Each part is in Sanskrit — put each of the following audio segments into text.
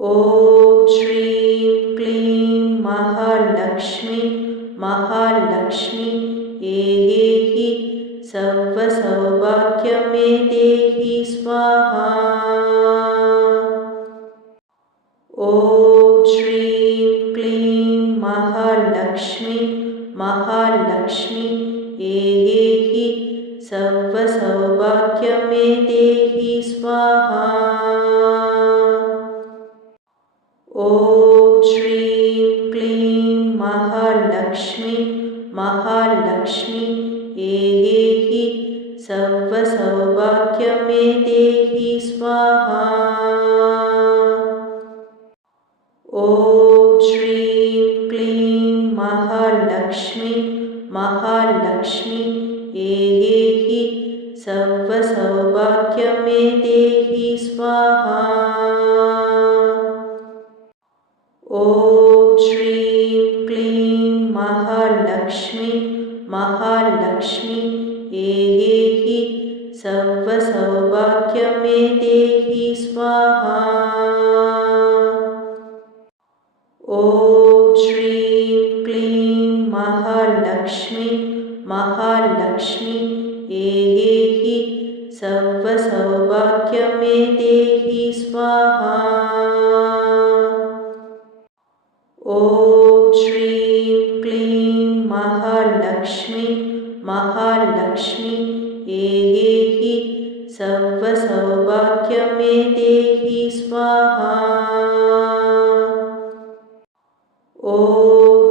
ॐ श्रीं क्लीं महालक्ष्मी महालक्ष्मी ऐहि सर्वसौभाग्यमे देहि स्वाहा। ॐ श्रीं क्लीं महालक्ष्मी महालक्ष्मी ऐहि सर्वसौभाग्यमे देहि स्वाहा। ॐ श्रीं क्लीं महालक्ष्मी महालक्ष्मी ऐहि सर्वसौभाग्यमे देहि स्वाहा। ॐ श्रीं क्लीं महालक्ष्मी महालक्ष्मी ऐहि सर्वसौभाग्यमे देहि स्वाहा। ॐ श्रीं क्लीं महालक्ष्मी महालक्ष्मी ऐहि सर्वसौभाग्यमे देहि स्वाहा। ॐ श्रीं क्लीं महालक्ष्मी महालक्ष्मी ऐहि सर्वसौभाग्यमे देहि स्वाहा। ॐ श्रीं क्लीं महालक्ष्मी महालक्ष्मी ऐहि सर्वसौभाग्यमे देहि स्वाहा। ॐ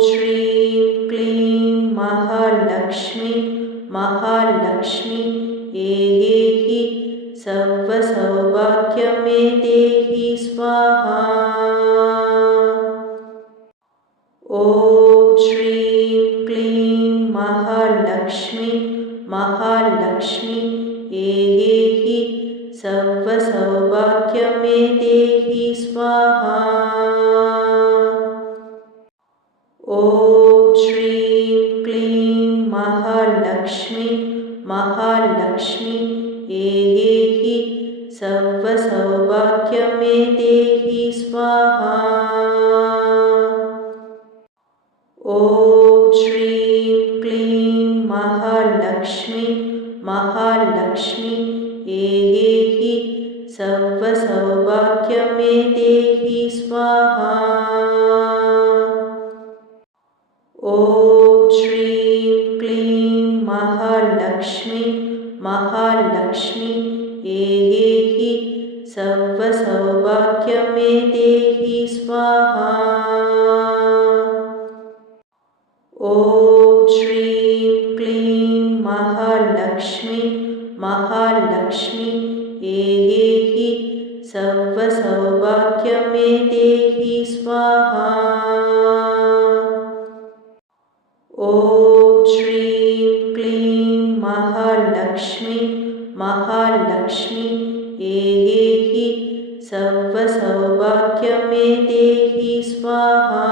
श्रीं क्लीं महालक्ष्मी महालक्ष्मी ऐहि सर्वसौभाग्यमे देहि स्वाहा। ॐ श्रीं क्लीं महालक्ष्मी महालक्ष्मी ऐहि सर्वसौभाग्यमे देहि स्वाहा। ॐ श्रीं क्लीं महालक्ष्मी महालक्ष्मी ऐहि सर्वसौभाग्यमे देहि स्वाहा। ॐ श्रीं क्लीं महालक्ष्मी महालक्ष्मी ऐहि सर्वसौभाग्यमे देहि स्वाहा। ॐ श्रीं क्लीं महालक्ष्मी महालक्ष्मी ऐहि सर्वसौभाग्यमे देहि स्वाहा। ॐ श्रीं क्लीं महालक्ष्मी महालक्ष्मी ऐहि सर्वसौभाग्यमे देहि स्वाहा। ॐ श्रीं क्लीं महालक्ष्मी महालक्ष्मी ऐहि सर्वसौभाग्यमे देहि स्वाहा।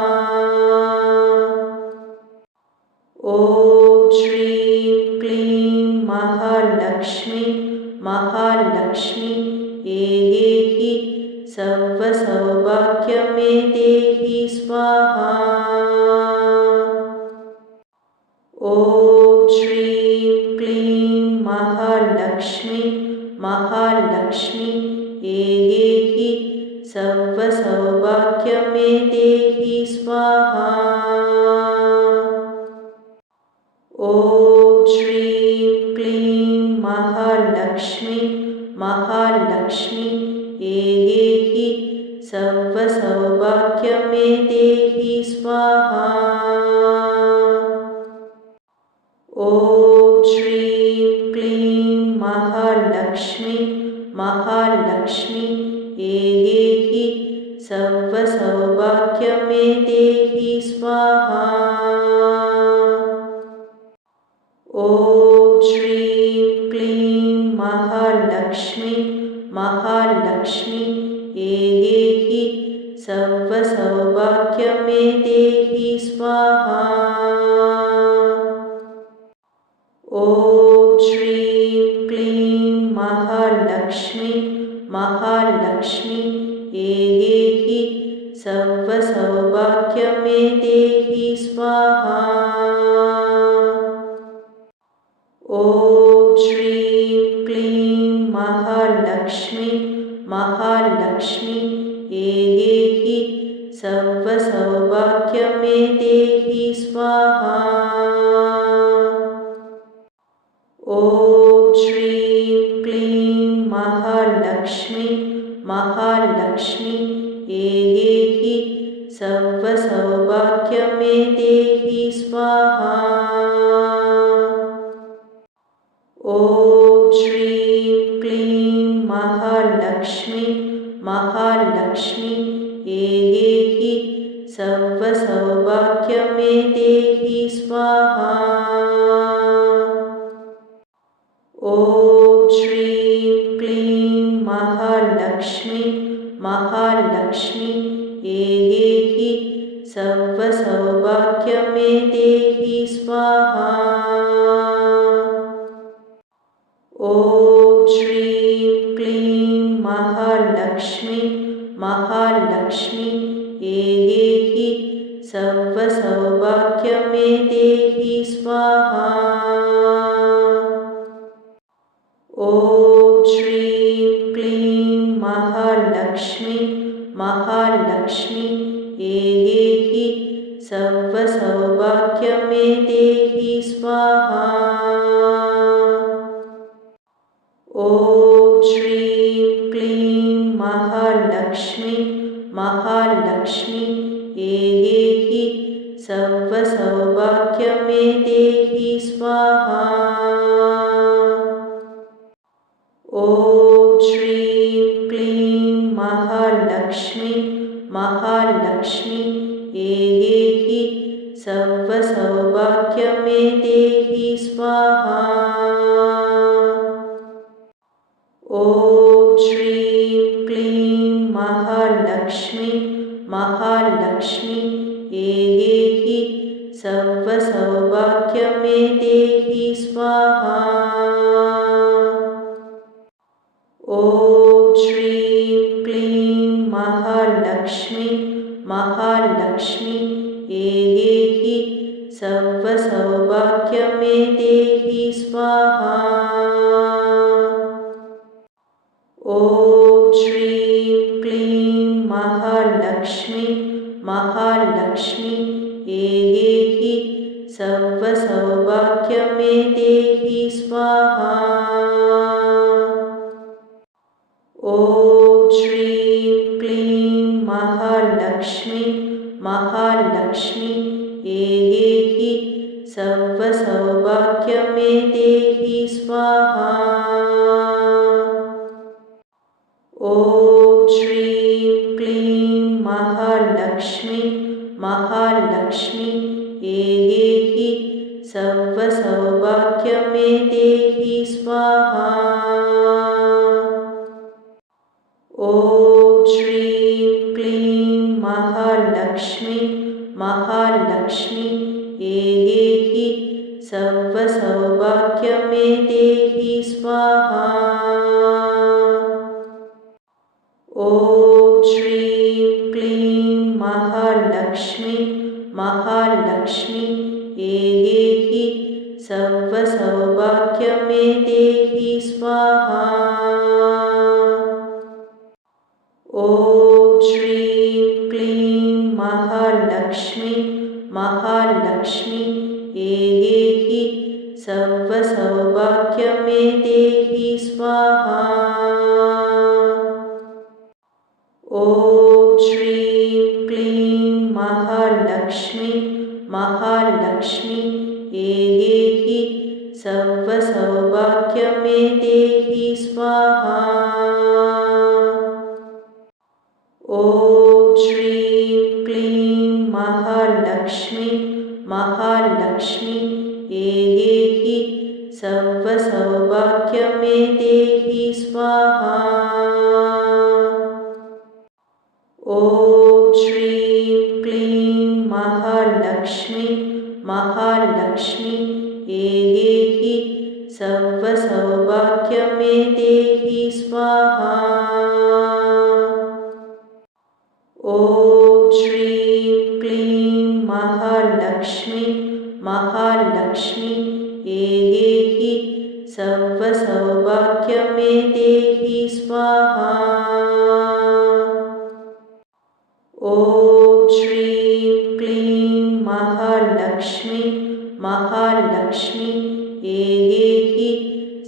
ॐ श्रीं क्लीं महालक्ष्मी महालक्ष्मी ऐहि सर्वसौभाग्यमे देहि स्वाहा। ॐ श्रीं क्लीं महालक्ष्मी महालक्ष्मी ऐहि सर्वसौभाग्यमे देहि स्वाहा। ॐ श्रीं क्लीं महालक्ष्मी महालक्ष्मी ऐहि सर्वसौभाग्यमे देहि स्वाहा। ॐ श्रीं क्लीं महालक्ष्मी महालक्ष्मी ऐहि सर्वसौभाग्यमे देहि स्वाहा। ॐ श्रीं क्लीं महालक्ष्मी महालक्ष्मी ऐहि सर्वसौभाग्यमे देहि स्वाहा। ॐ श्रीं क्लीं महालक्ष्मी महालक्ष्मी ऐहि सर्वसौभाग्यं मे देहि स्वाहा। ॐ श्रीं क्लीं महालक्ष्मी महालक्ष्मी ऐहि सर्वसौभाग्यं मे देहि स्वाहा। ॐ श्रीं क्लीं महालक्ष्मी महालक्ष्मी ऐहि सर्वसौभाग्यं मे देहि स्वाहा। ॐ श्रीं क्लीं महालक्ष्मी महालक्ष्मी ऐहि सर्वसौभाग्यं मे देहि स्वाहा। ॐ श्रीं क्लीं महालक्ष्मी महालक्ष्मी ऐहि सर्वसौभाग्यं मे देहि स्वाहा। ॐ श्रीं क्लीं महालक्ष्मी महालक्ष्मी ऐहि सर्वसौभाग्यं मे देहि स्वाहा। ॐ श्रीं क्लीं महालक्ष्मी महालक्ष्मी ऐहि सर्वसौभाग्यं मे देहि स्वाहा। ॐ श्रीं क्लीं महालक्ष्मी महालक्ष्मी ऐहि सर्वसौभाग्यं मे देहि स्वाहा। ॐ श्रीं क्लीं महालक्ष्मी महालक्ष्मी ऐहि सर्वसौभाग्यं मे देहि स्वाहा। ॐ श्रीं क्लीं महालक्ष्मी महालक्ष्मी ऐहि सर्वसौभाग्यं मे देहि स्वाहा। ॐ श्रीं क्लीं महालक्ष्मी महालक्ष्मी ऐहि सर्वसौभाग्यं मे देहि स्वाहा। ॐ श्रीं क्लीं महालक्ष्मी महालक्ष्मी ऐहि सर्वसौभाग्यं मे देहि स्वाहा। ॐ श्रीं क्लीं महालक्ष्मी महालक्ष्मी ऐहि सर्वसौभाग्यं मे देहि स्वाहा। ॐ श्रीं क्लीं महालक्ष्मी महालक्ष्मी ऐहि सर्वसौभाग्यं मे देहि स्वाहा। ॐ श्रीं क्लीं महालक्ष्मी महालक्ष्मी ऐहि सर्वसौभाग्यं मे देहि स्वाहा। ॐ श्रीं क्लीं महालक्ष्मी महालक्ष्मी ऐहि सर्वसौभाग्यं मे देहि स्वाहा। ॐ श्रीं क्लीं महालक्ष्मी महालक्ष्मी ऐहि सर्वसौभाग्यं मे देहि स्वाहा। ॐ श्रीं क्लीं महालक्ष्मी महालक्ष्मी ऐहि सर्वसौभाग्यं मे देहि स्वाहा। ॐ श्रीं क्लीं महालक्ष्मी महालक्ष्मी ऐहि सर्वसौभाग्यं मे देहि स्वाहा। ॐ श्रीं क्लीं महालक्ष्मी महालक्ष्मी ऐहि सर्वसौभाग्यं मे देहि स्वाहा। ॐ श्रीं क्लीं महालक्ष्मी महालक्ष्मी ऐहि सर्वसौभाग्यमे देहि स्वाहा। ॐ श्रीं क्लीं महालक्ष्मी महालक्ष्मी ऐहि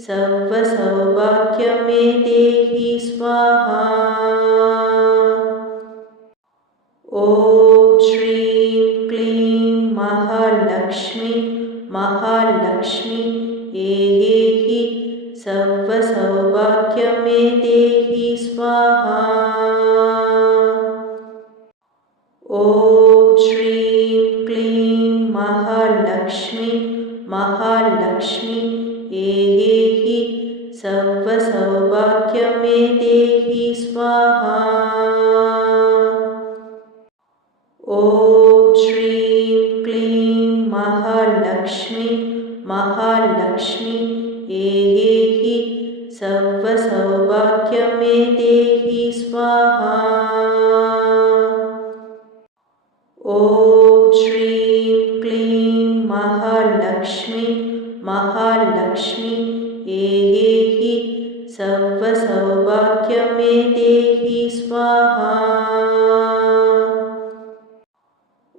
सर्वसौभाग्यमे देहि स्वाहा। ॐ श्रीं क्लीं महालक्ष्मी महालक्ष्मी ऐहि सर्वसौभाग्यमे देहि स्वाहा। ॐ श्रीं क्लीं महालक्ष्मी महालक्ष्मी ऐहि सर्वसौभाग्यमे देहि स्वाहा। ॐ श्रीं क्लीं महालक्ष्मी महालक्ष्मी ऐहि सर्वसौभाग्यमे देहि स्वाहा। ॐ श्रीं क्लीं महालक्ष्मी महालक्ष्मी ऐहि सर्वसौभाग्यमे देहि स्वाहा।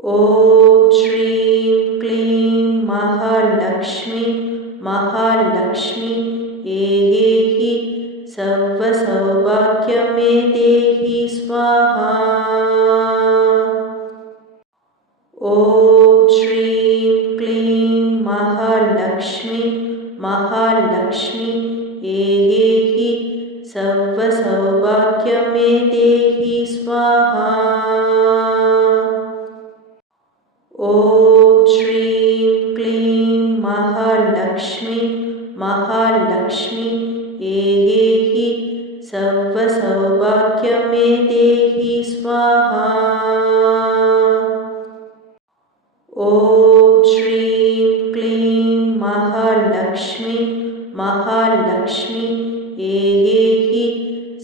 ॐ श्रीं क्लीं महालक्ष्मी महालक्ष्मी ऐहि सर्वसौभाग्यमे देहि स्वाहा। ॐ श्रीं क्लीं महालक्ष्मी महालक्ष्मी ऐहि सर्वसौभाग्यमे देहि स्वाहा। ॐ श्रीं क्लीं महालक्ष्मी महालक्ष्मी ऐहि सर्वसौभाग्यमे देहि स्वाहा। ॐ श्रीं क्लीं महालक्ष्मी महालक्ष्मी ऐहि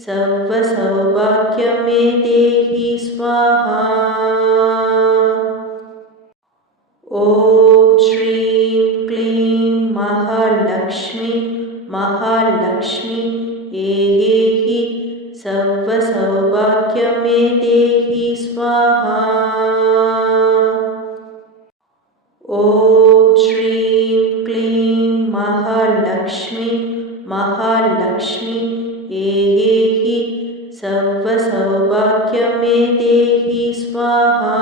सर्वसौभाग्यमे देहि स्वाहा। ॐ श्रीं क्लीं महालक्ष्मी महालक्ष्मी ऐहि सर्वसौभाग्यमे देहि स्वाहा। ॐ श्रीं क्लीं महालक्ष्मी महालक्ष्मी ऐहि सर्वसौभाग्यमे देहि स्वाहा।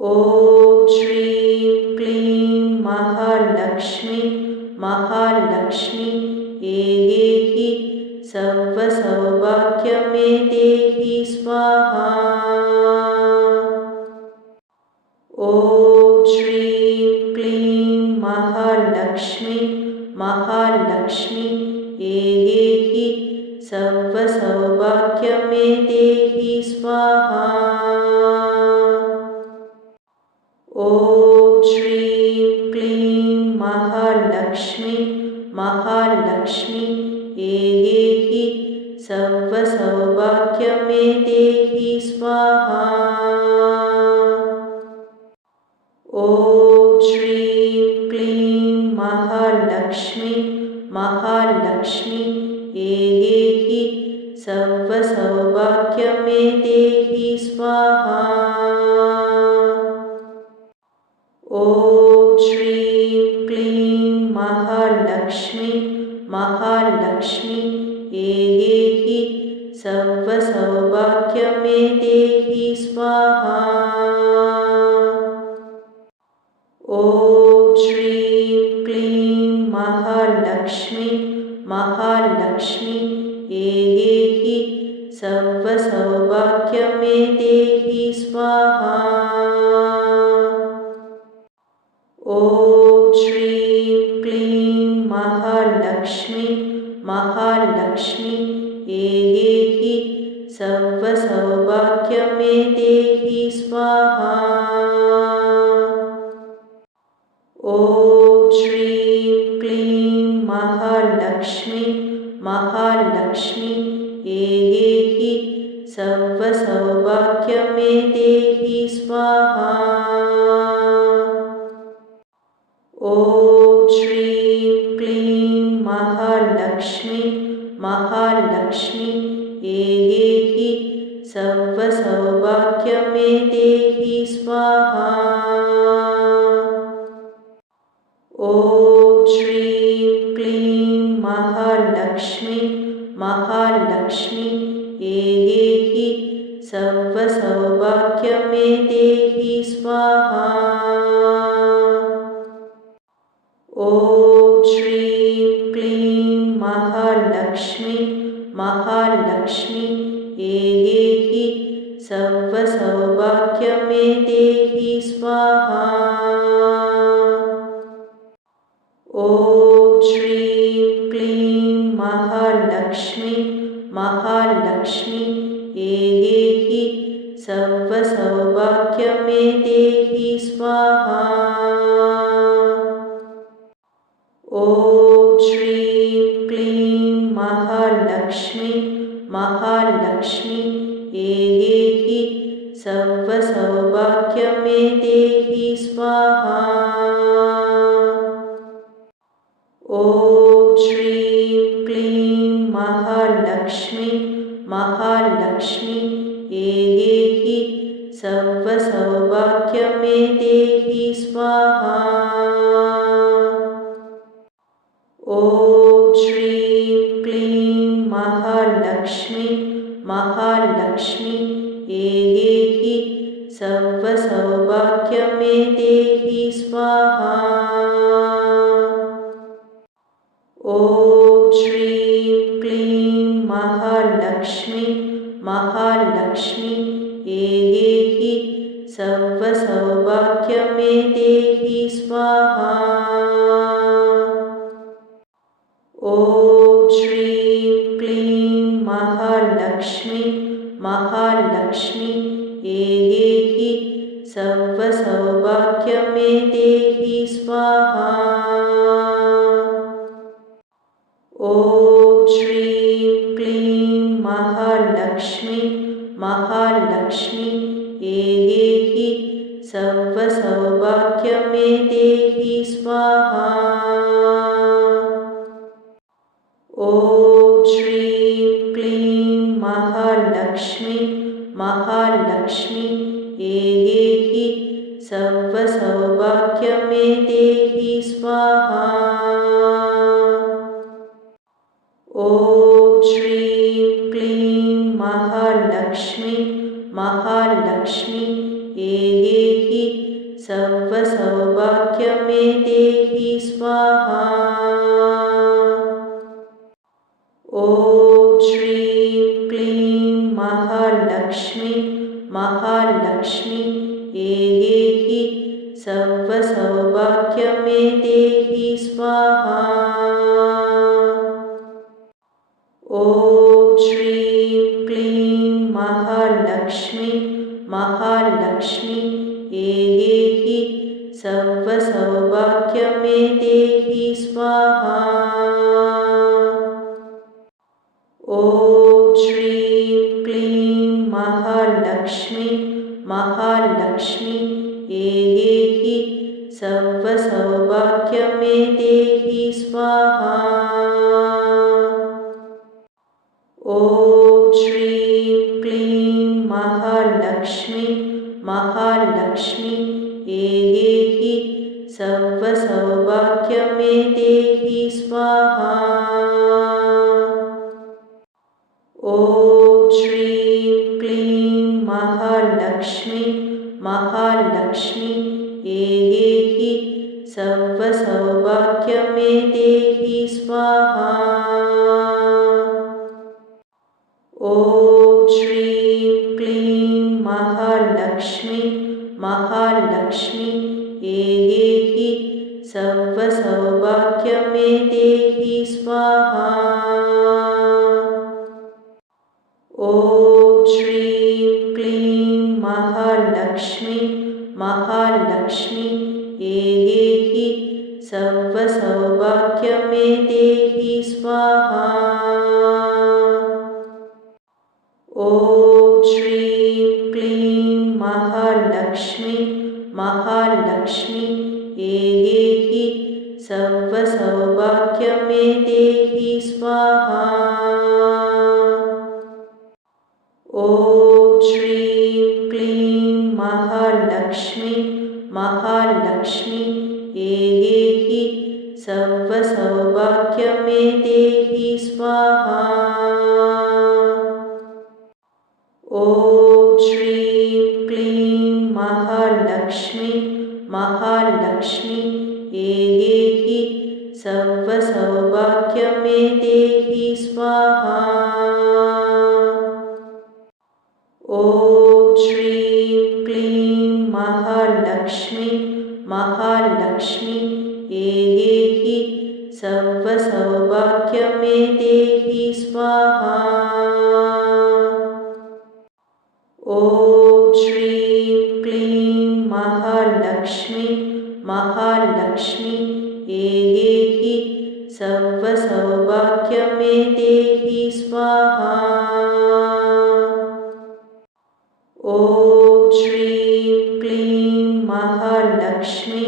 ॐ श्रीं क्लीं महालक्ष्मी महालक्ष्मी ऐहि सर्वसौभाग्यमे देहि स्वाहा। ॐ श्रीं क्लीं महालक्ष्मी महालक्ष्मी ऐहि सर्वसौभाग्यमे देहि स्वाहा। ॐ श्रीं क्लीं महालक्ष्मी महालक्ष्मी ऐहि सर्वसौभाग्यमे देहि स्वाहा। ॐ श्रीं क्लीं महालक्ष्मी महालक्ष्मी ऐहि सर्वसौभाग्यमे देहि स्वाहा। ॐ श्रीं क्लीं महालक्ष्मी महालक्ष्मी ऐहि सर्वसौभाग्यमे देहि स्वाहा। ॐ श्रीं क्लीं महालक्ष्मी महालक्ष्मी ऐहि सर्वसौभाग्यमे देहि स्वाहा। ॐ श्रीं क्लीं महालक्ष्मी महालक्ष्मी ऐहि सर्वसौभाग्यमे देहि स्वाहा। ॐ श्रीं क्लीं महालक्ष्मी महालक्ष्मी ऐहि सर्वसौभाग्यं मे देहि स्वाहा। ॐ श्रीं क्लीं महालक्ष्मी महालक्ष्मी ऐहि सर्वसौभाग्यं मे देहि स्वाहा। ॐ श्रीं क्लीं महालक्ष्मी महालक्ष्मी ऐहि सर्वसौभाग्यं मे देहि स्वाहा। ॐ श्रीं क्लीं महालक्ष्मी महालक्ष्मी ऐहि सर्वसौभाग्यं मे देहि स्वाहा। ॐ श्रीं क्लीं महालक्ष्मी महालक्ष्मी ऐहि सर्वसौभाग्यं मे देहि स्वाहा। ॐ श्रीं क्लीं महालक्ष्मी महालक्ष्मी ऐहि सर्वसौभाग्यं मे देहि स्वाहा। ॐ श्रीं क्लीं महालक्ष्मी महालक्ष्मी ऐहि सर्वसौभाग्यं मे देहि स्वाहा। ॐ श्रीं क्लीं महालक्ष्मी महालक्ष्मी ऐहि सर्वसौभाग्यं मे देहि स्वाहा। ॐ श्रीं क्लीं महालक्ष्मी महालक्ष्मी ऐहि सर्वसौभाग्यं मे देहि स्वाहा। ॐ श्रीं क्लीं महालक्ष्मी महालक्ष्मी ऐहि सर्वसौभाग्यं मे देहि स्वाहा। ॐ श्रीं क्लीं महालक्ष्मी महालक्ष्मी ऐहि सर्वसौभाग्यं मे देहि स्वाहा। ॐ श्रीं क्लीं महालक्ष्मी महालक्ष्मी ऐहि सर्वसौभाग्यं मे देहि स्वाहा। ॐ श्रीं क्लीं महालक्ष्मी महालक्ष्मी ऐहि सर्वसौभाग्यं मे देहि स्वाहा। ॐ श्रीं क्लीं महालक्ष्मी महालक्ष्मी ऐहि सर्वसौभाग्यं मे देहि स्वाहा। ॐ श्रीं क्लीं महालक्ष्मी महालक्ष्मी ऐहि सर्वसौभाग्यं मे देहि स्वाहा। ॐ श्रीं क्लीं महालक्ष्मी महालक्ष्मी ऐहि सर्वसौभाग्यं मे देहि स्वाहा। ॐ श्रीं क्लीं महालक्ष्मी महालक्ष्मी ऐहि सर्वसौभाग्यं मे देहि स्वाहा। ॐ श्रीं क्लीं महालक्ष्मी महालक्ष्मी ऐहि सर्वसौभाग्यं मे देहि स्वाहा। ॐ श्रीं क्लीं महालक्ष्मी महालक्ष्मी ऐहि सर्वसौभाग्यं मे देहि स्वाहा। ॐ श्रीं क्लीं महालक्ष्मी महालक्ष्मी ऐहि सर्वसौभाग्यं मे देहि स्वाहा। ॐ श्रीं क्लीं महालक्ष्मी महालक्ष्मी ऐहि सर्वसौभाग्यमे देहि स्वाहा। ॐ श्रीं क्लीं महालक्ष्मी महालक्ष्मी ऐहि सर्वसौभाग्यमे देहि स्वाहा। ॐ श्रीं क्लीं महालक्ष्मी महालक्ष्मी ऐहि सर्वसौभाग्यमे देहि स्वाहा। ॐ श्रीं क्लीं महालक्ष्मी महालक्ष्मी ऐहि सर्वसौभाग्यमे देहि स्वाहा। ॐ श्रीं क्लीं महालक्ष्मी महालक्ष्मी ऐहि सर्वसौभाग्यमे देहि स्वाहा। ॐ श्रीं क्लीं महालक्ष्मी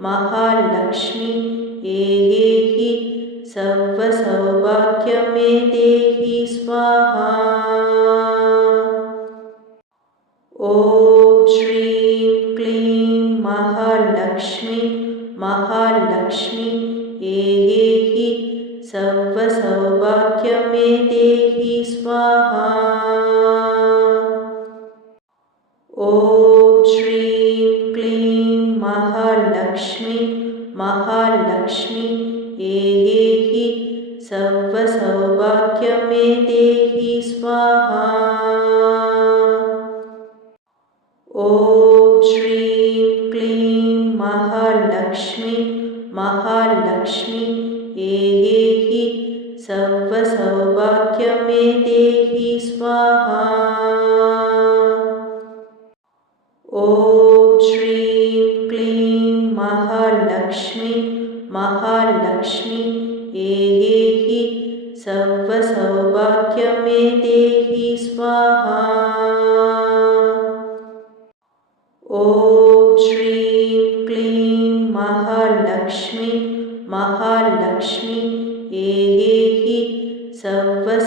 महालक्ष्मी ऐहि सर्वसौभाग्यमे देहि स्वाहा। ॐ श्रीं क्लीं महालक्ष्मी महालक्ष्मी ऐहि सर्वसौभाग्यमे देहि स्वाहा। ॐ श्रीं क्लीं महालक्ष्मी महालक्ष्मी ऐहि सर्वसौभाग्यमे देहि स्वाहा। ॐ श्रीं क्लीं महालक्ष्मी महालक्ष्मी ऐहि सर्वसौभाग्यमे देहि स्वाहा। ॐ श्रीं क्लीं महालक्ष्मी महालक्ष्मी ऐहि सर्वसौभाग्यमे देहि स्वाहा। ॐ श्रीं क्लीं महालक्ष्मी महालक्ष्मी ऐहि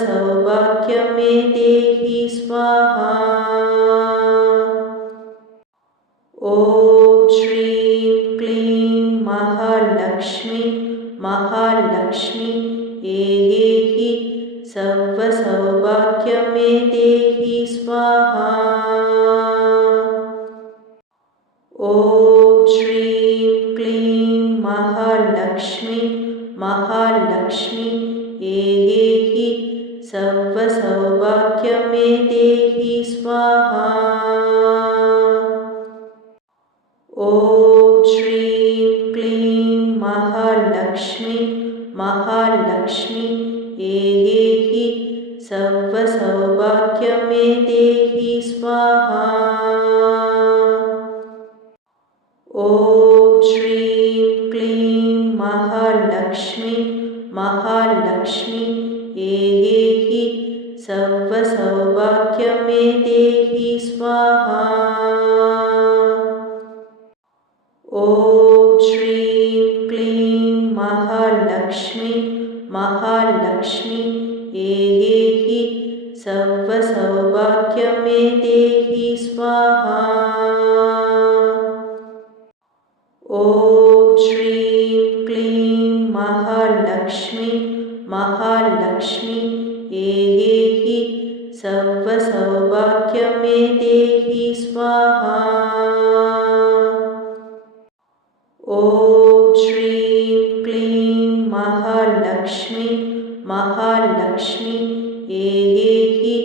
सर्वसौभाग्यमे देहि स्वाहा। ॐ श्रीं क्लीं महालक्ष्मी महालक्ष्मी ऐहि सर्वसौभाग्यमे देहि स्वाहा। ॐ श्रीं क्लीं महालक्ष्मी महालक्ष्मी ऐहि सर्वसौभाग्यमे देहि स्वाहा। ॐ श्रीं क्लीं महालक्ष्मी महालक्ष्मी ऐहि सर्वसौभाग्यमे देहि स्वाहा। ॐ श्रीं क्लीं महालक्ष्मी महालक्ष्मी ऐहि सर्वसौभाग्यमे देहि स्वाहा। ॐ श्रीं क्लीं महालक्ष्मी महालक्ष्मी ऐहि सर्वसौभाग्यमे देहि स्वाहा। ॐ श्रीं क्लीं महालक्ष्मी महालक्ष्मी ऐहि सर्वसौभाग्यमे देहि स्वाहा। ॐ श्रीं क्लीं महालक्ष्मी महालक्ष्मी ऐहि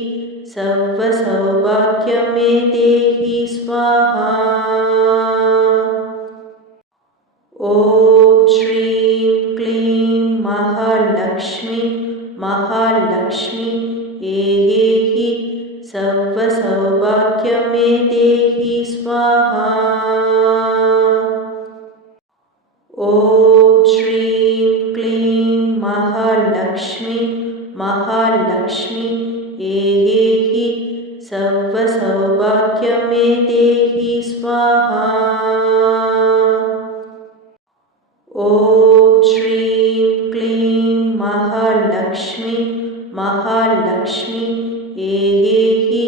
सर्वसौभाग्यमे देहि स्वाहा। ॐ श्रीं क्लीं महालक्ष्मी महालक्ष्मी ऐहि सर्वसौभाग्यमे देहि स्वाहा। ॐ श्रीं क्लीं महालक्ष्मी महालक्ष्मी ऐहि सर्वसौभाग्यं मे देहि स्वाहा। ॐ श्रीं क्लीं महालक्ष्मी महालक्ष्मी ऐहि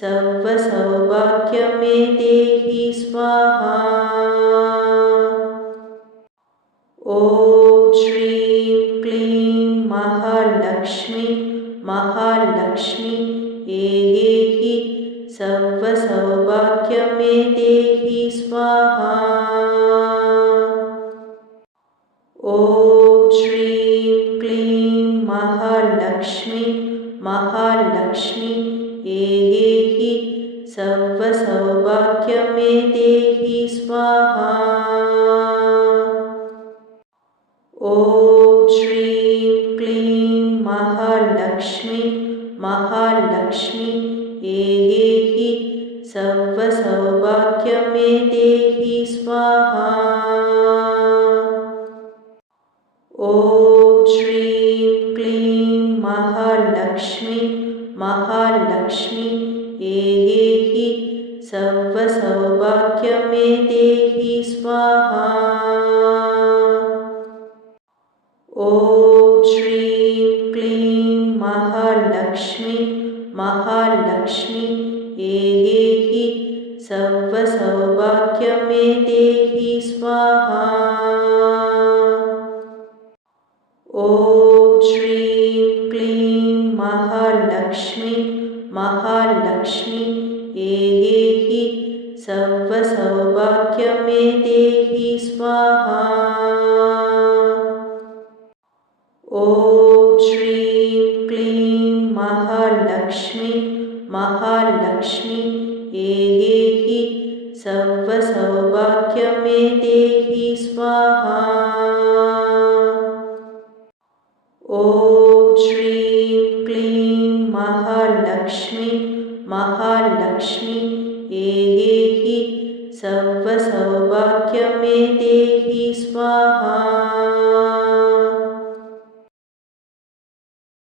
सर्वसौभाग्यं मे देहि स्वाहा। ॐ श्रीं क्लीं महालक्ष्मी महालक्ष्मी ऐहि सर्वसौभाग्यं मे देहि स्वाहा। ॐ श्रीं क्लीं महालक्ष्मी महालक्ष्मी ऐहि सर्वसौभाग्यं मे देहि स्वाहा। ॐ श्रीं क्लीं महालक्ष्मी महालक्ष्मी ऐहि सर्वसौभाग्यं मे देहि स्वाहा। ॐ श्रीं क्लीं महालक्ष्मी महालक्ष्मी ऐहि सर्वसौभाग्यं मे देहि स्वाहा। ॐ श्रीं क्लीं महालक्ष्मी महालक्ष्मी ऐहि सर्वसौभाग्यं मे देहि स्वाहा। ॐ श्रीं क्लीं महालक्ष्मी महालक्ष्मी ऐहि सर्वसौभाग्यं मे देहि स्वाहा। ॐ श्रीं क्लीं महालक्ष्मी महालक्ष्मी ऐहि सर्वसौभाग्यं मे देहि स्वाहा। ॐ श्रीं क्लीं महालक्ष्मी महालक्ष्मी ऐहि सर्वसौभाग्यं मे देहि